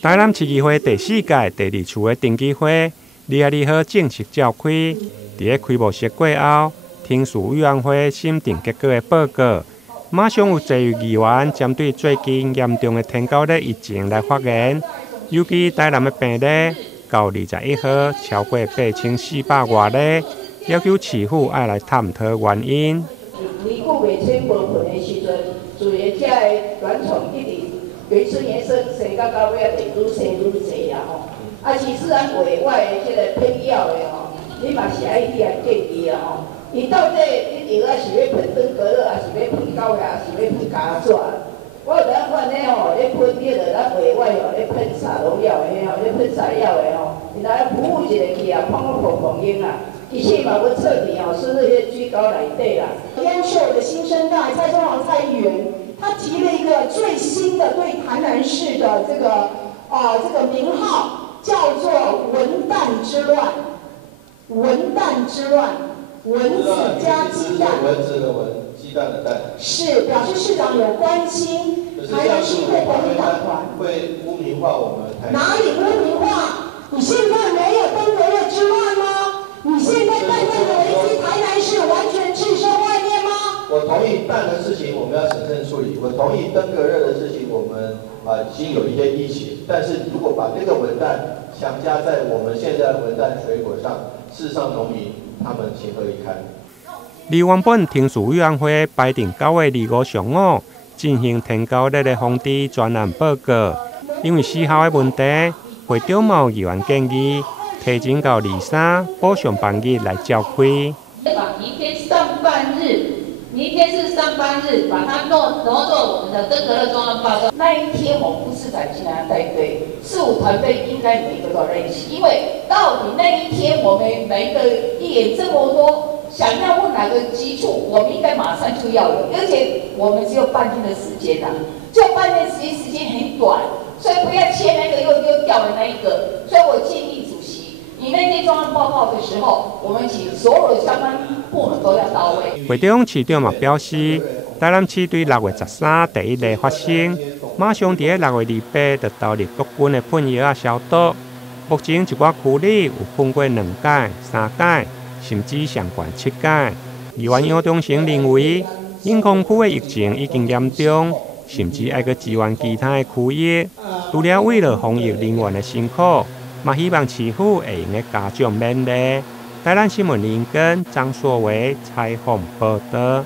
台南市议会第4届第2次的登记会，22号正式召开。在开幕式过后，听取委员会审定结果的报告，马上有侪位议员针对最近严重的天狗热疫情来发言。尤其台南的病例到21号超过8400外例，要求市府爱来探讨原因。离久未清无份的时阵，自然遮的原创一直原生延伸，生到到尾啊，愈生愈济啊吼。啊，其实咱外外的即个偏药的吼，你嘛是爱去啊建议啊吼。伊到底一定啊是要喷登革热，还是要喷狗牙，还是要喷家纸？我有当看咧吼，咧喷迄个咱外外吼，咧喷洒农药的吼，咧喷洒药的吼，你来服务一下去啊，碰用啊。其实嘛，要彻底哦，是那些居高内底啦。优秀的新生代蔡中华蔡议员，他提了一个最新的对台南市的这个名号，叫做“文旦之乱”。文旦之乱，蚊子加鸡蛋。蚊子的蚊，鸡蛋的蛋。是表示市长有关心台南市会国民党团。会污名化我们台南。哪里污名化？你现在没有登革热之乱吗？你现在淡淡的危机，台南市完全置身外面吗？我同意蛋的事情我们要审慎处理，我同意登革热的事情我们已经有一些疫情，但是如果把那个文旦强加在我们现在的文旦水果上，事实上农民他们情何以堪？离原本听取委员会排定9月25上午进行天狗热的防治专案报告，因为4号的问题，会长毛议员建议提前到23补上班日来召开。把明天上班日，明天是上班日，把它挪作我们的登革热专案报告。那一天我副市长进来带队，事务团队应该每一个都认识，因为到底那一天我们每一个议员这么多，想要问哪个基础，我们应该马上就要有，而且我们只有半天的时间啊，就半天时间很短，所以不要切那个又掉的那一个。所以我建议主席，你那天专案报告的时候，我们请所有的相关部门都要到位。会长市长嘛表示，台南市对6月13第1例发生，马上在6月28就投入国军的喷药消毒。目前一寡区里有喷过2届、3届，甚至上悬7届。议员杨忠成认为，永康区的疫情已经严重，甚至要支援其他的区域。除了为了防疫人员的辛苦，嘛希望市府会用的加强勉励。台南新闻林根张硕维采访报道。